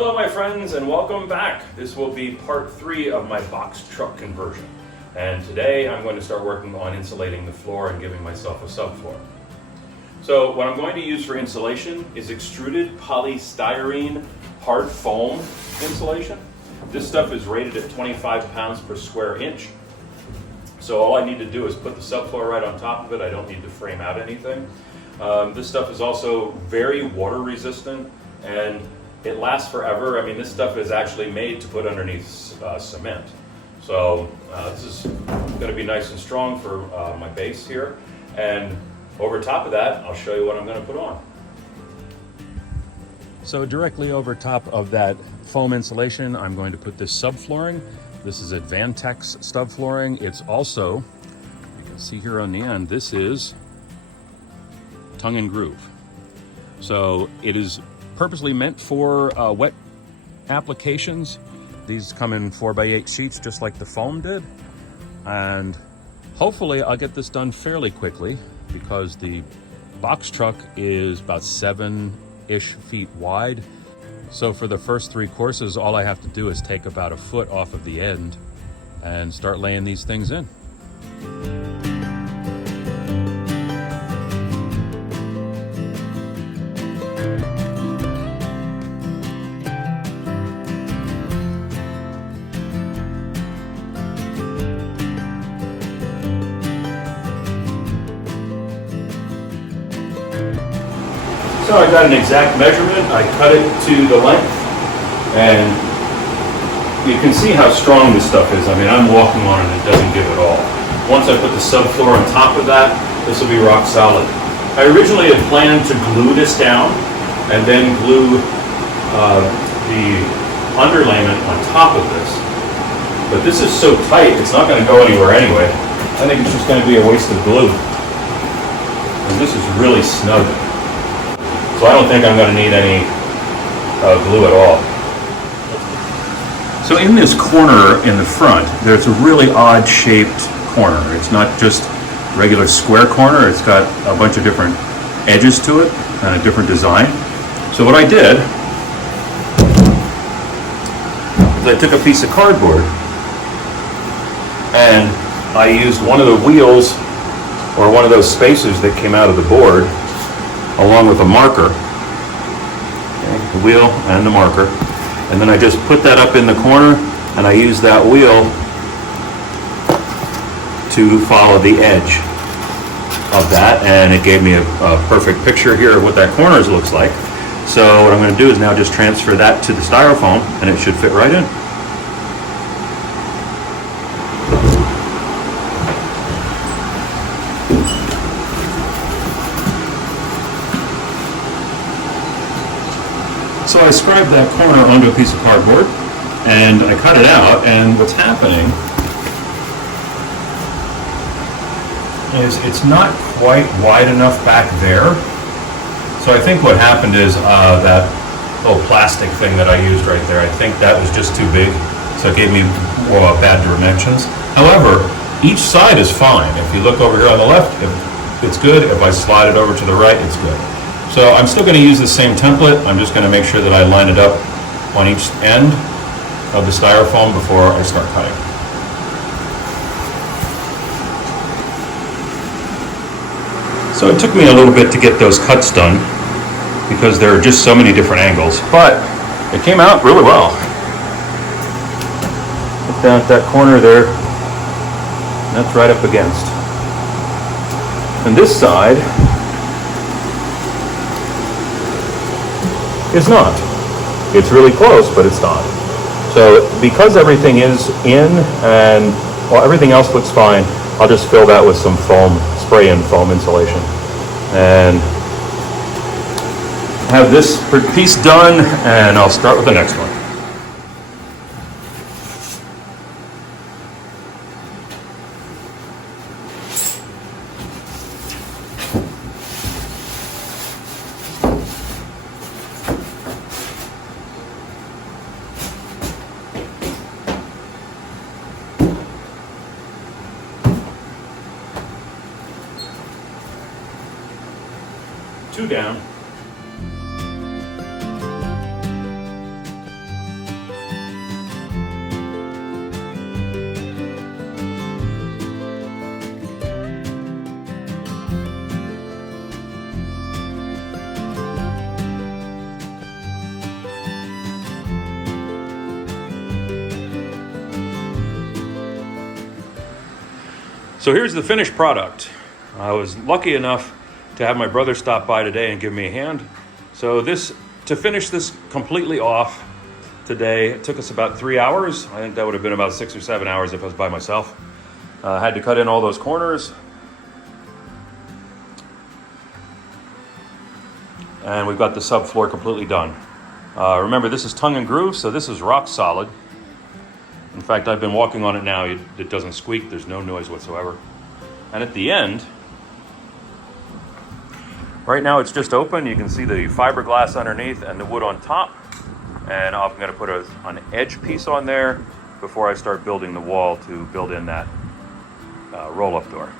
Hello my friends and welcome back. This will be part 3 of my box truck conversion. And today I'm going to start working on insulating the floor and giving myself a subfloor. So what I'm going to use for insulation is extruded polystyrene hard foam insulation. This stuff is rated at 25 pounds per square inch. So all I need to do is put the subfloor right on top of it. I don't need to frame out anything. This stuff is also very water resistant and it lasts forever. I mean, this stuff is actually made to put underneath cement. So this is going to be nice and strong for my base here. And over top of that, I'll show you what I'm going to put on. So directly over top of that foam insulation, I'm going to put this subflooring. This is Advantex subflooring. It's also, you can see here on the end, this is tongue and groove. So it is purposely meant for wet applications. These come in 4x8 sheets just like the foam did. And hopefully I'll get this done fairly quickly because the box truck is about 7-ish feet wide. So for the first 3 courses, all I have to do is take about a foot off of the end and start laying these things in. So I got an exact measurement, I cut it to the length, and you can see how strong this stuff is. I mean, I'm walking on it, it doesn't give at all. Once I put the subfloor on top of that, this will be rock solid. I originally had planned to glue this down and then glue the underlayment on top of this. But this is so tight, it's not going to go anywhere anyway. I think it's just going to be a waste of glue. And this is really snug. So I don't think I'm going to need any glue at all. So in this corner in the front, there's a really odd shaped corner. It's not just regular square corner, it's got a bunch of different edges to it and a different design. So what I did is I took a piece of cardboard and I used one of the wheels or one of those spacers that came out of the board along with a marker, okay, the wheel and the marker, and then I just put that up in the corner and I used that wheel to follow the edge of that, and it gave me a perfect picture here of what that corner looks like. So what I'm going to do is now just transfer that to the styrofoam and it should fit right in. So I scribed that corner onto a piece of cardboard and I cut it out, and what's happening is it's not quite wide enough back there. So I think what happened is that little plastic thing that I used right there, I think that was just too big, so it gave me bad dimensions. However, each side is fine. If you look over here on the left, it's good. If I slide it over to the right, it's good. So I'm still going to use the same template. I'm just going to make sure that I line it up on each end of the styrofoam before I start cutting. So it took me a little bit to get those cuts done because there are just so many different angles, but it came out really well. Look down at that corner there, that's right up against. And this side is not. It's really close, but it's not. So because everything is in and everything else looks fine, I'll just fill that with some foam, spray-in foam insulation, and have this piece done, and I'll start with the next one. Two down. So here's the finished product. I was lucky enough to have my brother stop by today and give me a hand. So to finish this completely off today, it took us about 3 hours. I think that would have been about 6 or 7 hours if I was by myself. I had to cut in all those corners. And we've got the subfloor completely done. Remember, this is tongue and groove, so this is rock solid. In fact, I've been walking on it now. It doesn't squeak. There's no noise whatsoever. And at the end, right now it's just open. You can see the fiberglass underneath and the wood on top. And I'm going to put an edge piece on there before I start building the wall to build in that roll-up door.